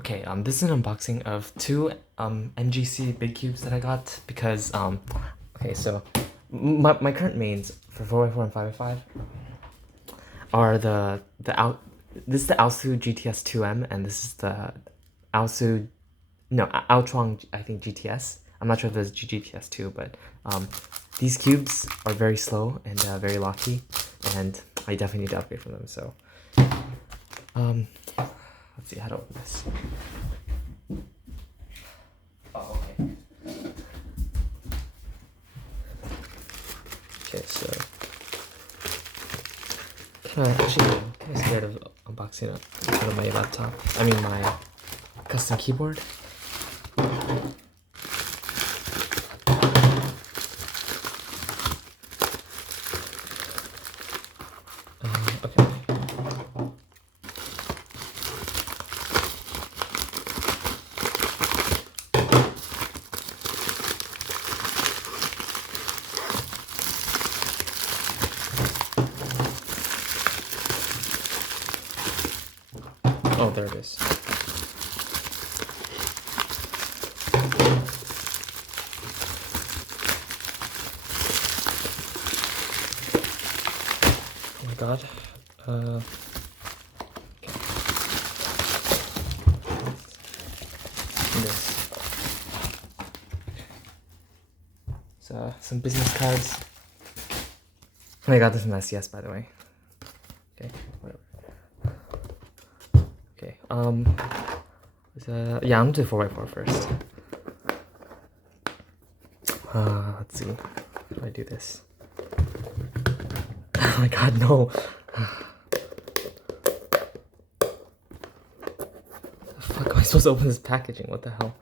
Okay, this is an unboxing of two MGC big cubes that I got because okay, so my current mains for 4x4 and 5x5 are this is the Aosu GTS 2M and this is the Aosu Altron I think GTS. I'm not sure if there's GTS 2, but these cubes are very slow and very locky, and I definitely need to upgrade from them. So let's see how to open this. Oh, okay. Okay, so kind of scared of unboxing it in front of my laptop. I mean my custom keyboard. Okay. Oh, there it is. Oh my god. Okay. This. So, some business cards. And I got this from SES, by the way. Okay, whatever. Okay, yeah, I'm gonna do 4x4 first. Let's see. How do I do this? Oh my god, no! The fuck am I supposed to open this packaging? What the hell?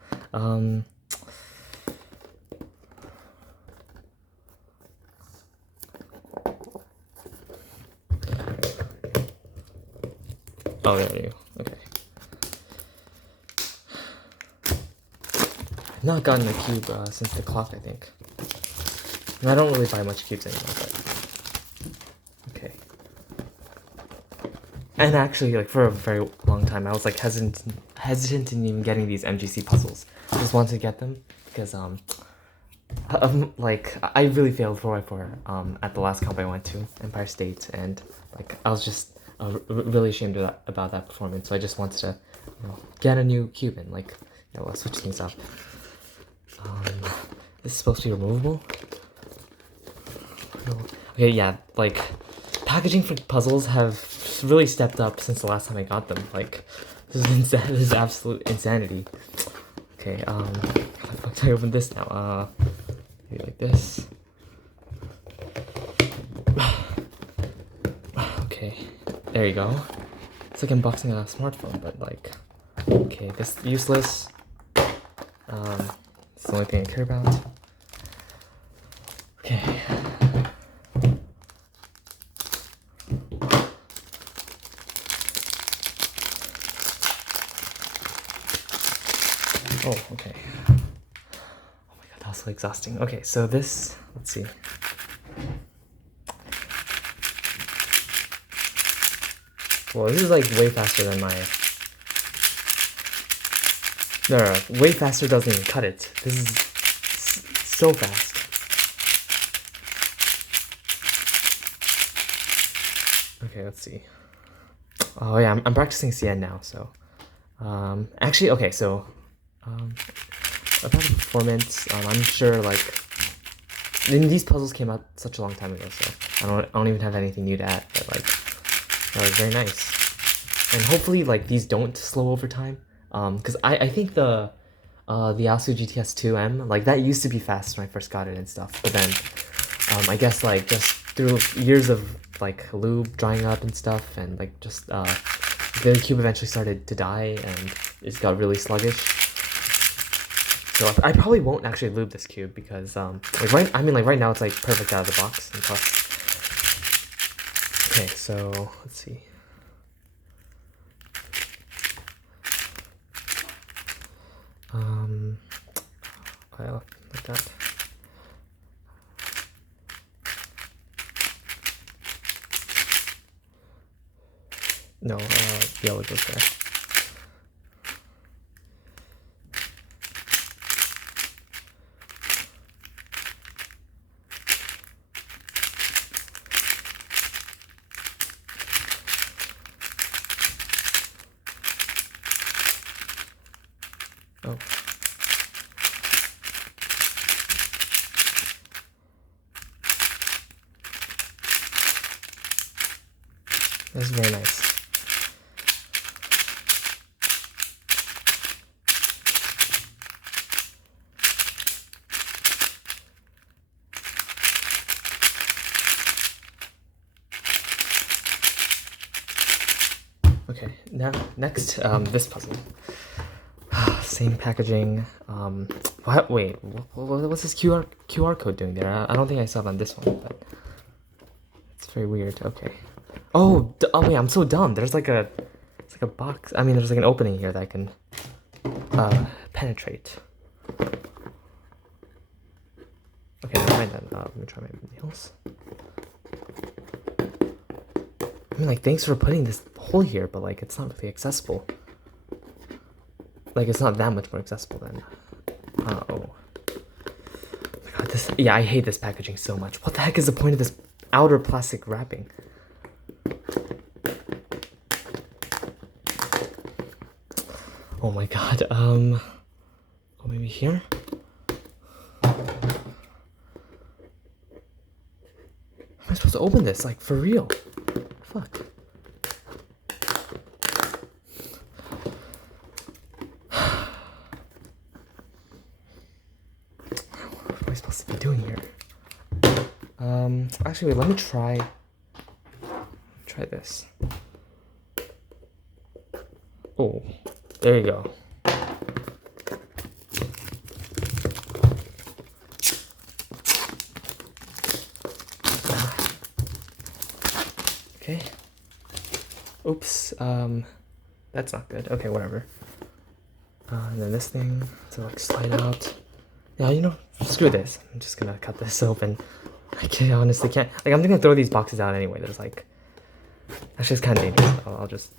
Oh, there you go. Okay. I've not gotten a cube since the clock, I think. And I don't really buy much cubes anymore, but... Okay. And actually, like, for a very long time, I was, like, hesitant in even getting these MGC puzzles. I just wanted to get them, because, like, I really failed 4x4 at the last comp I went to, Empire State, and, like, I was just really ashamed of about that performance, so I just wanted to, get a new cube and, like, we'll switch things up. This is supposed to be removable? No. Okay, yeah, like, packaging for puzzles have really stepped up since the last time I got them. Like, this is absolute insanity. Okay, how the fuck do I open this now? Maybe like this. Okay, there you go. It's like unboxing a smartphone, but like, okay, this is useless. It's the only thing I care about. Okay. Oh, okay. Oh my god, that was so exhausting. Okay, so this, let's see. Well, this is like way faster than my... No, way faster doesn't even cut it. This is so fast. Okay, let's see. Oh yeah, I'm practicing CN now, so... actually, okay, so... about the performance, I'm sure, like... I mean, these puzzles came out such a long time ago, so I don't even have anything new to add, but like... That was very nice. And hopefully, like, these don't slow over time. Because I think the Aosu GTS 2M, like, that used to be fast when I first got it and stuff. But then, I guess, like, just through years of, like, lube drying up and stuff, and, like, just, the cube eventually started to die, and it got really sluggish. So I probably won't actually lube this cube, because, like, right now it's, like, perfect out of the box, and plus... Okay, so, let's see. Well, like that. No, yellow goes there. That's very nice. Okay, now next, this puzzle. Same packaging. What? Wait, what's this QR code doing there? I don't think I saw it on this one, but it's very weird. Okay. Oh, wait, I'm so dumb. There's like it's like a box. I mean, there's like an opening here that I can penetrate. Okay, never mind then. Let me try my nails. I mean, like, thanks for putting this hole here, but like, it's not really accessible. Like, it's not that much more accessible than. Oh my god, this. Yeah, I hate this packaging so much. What the heck is the point of this outer plastic wrapping? Oh my god. Oh, maybe here. How am I supposed to open this? Like, for real? Fuck. What am I supposed to be doing here? Actually, wait, let me try this. Oh, there you go. Okay. Oops. That's not good. Okay, whatever. And then this thing to like slide out. Yeah, you know, screw this. I'm just gonna cut this open. I honestly can't. Like, I'm gonna throw these boxes out anyway. There's like, that's just kind of dangerous. I'll just.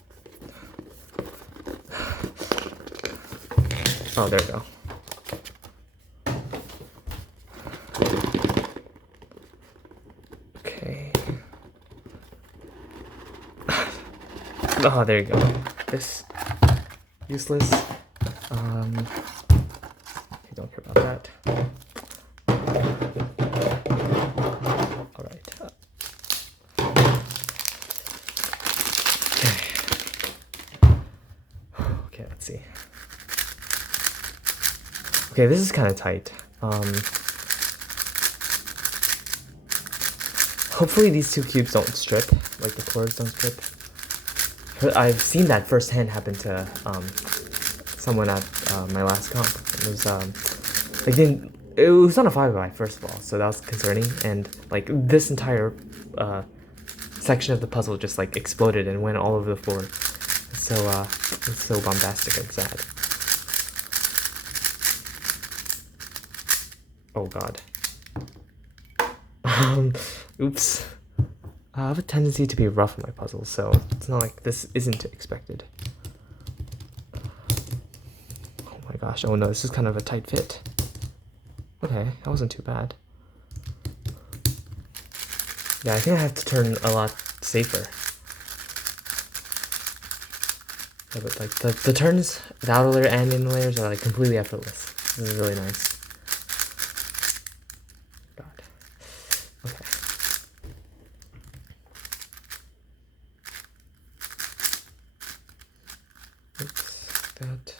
Oh, there we go. Okay. Oh, there you go. This useless. I don't care about that. All right. Okay, let's see. Okay, this is kind of tight. Hopefully these two cubes don't strip, like the cords don't strip. I've seen that firsthand happen to someone at my last comp. It was it was on a 5x, first of all, so that was concerning. And like this entire section of the puzzle just like exploded and went all over the floor. So it's so bombastic and sad. Oh god. Oops. I have a tendency to be rough in my puzzles, so it's not like this isn't expected. Oh my gosh, oh no, this is kind of a tight fit. Okay, that wasn't too bad. Yeah, I think I have to turn a lot safer. Yeah, but like the turns, the outer layer and inner layers are like completely effortless. This is really nice. God. Okay. Oops, that.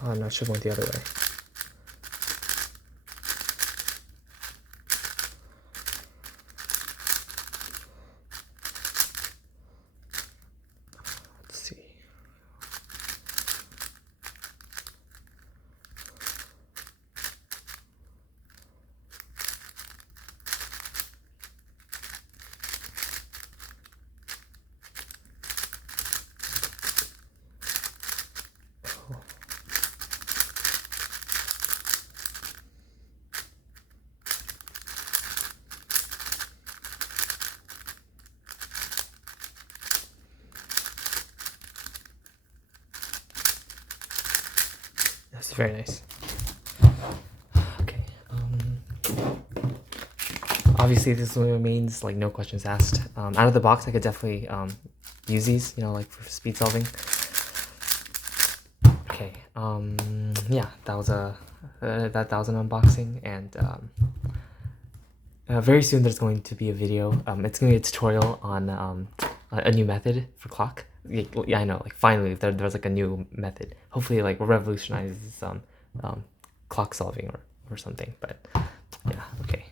Oh, I'm not sure going the other way. Let's see. Oh. That's very nice. Okay. Obviously this remains like no questions asked. Out of the box, I could definitely use these, you know, like for speed solving. Okay, yeah, that was an unboxing, and very soon there's going to be a video. It's going to be a tutorial on a new method for clock. Yeah, I know, like finally there's like a new method. Hopefully like revolutionizes clock solving or something. But yeah, okay.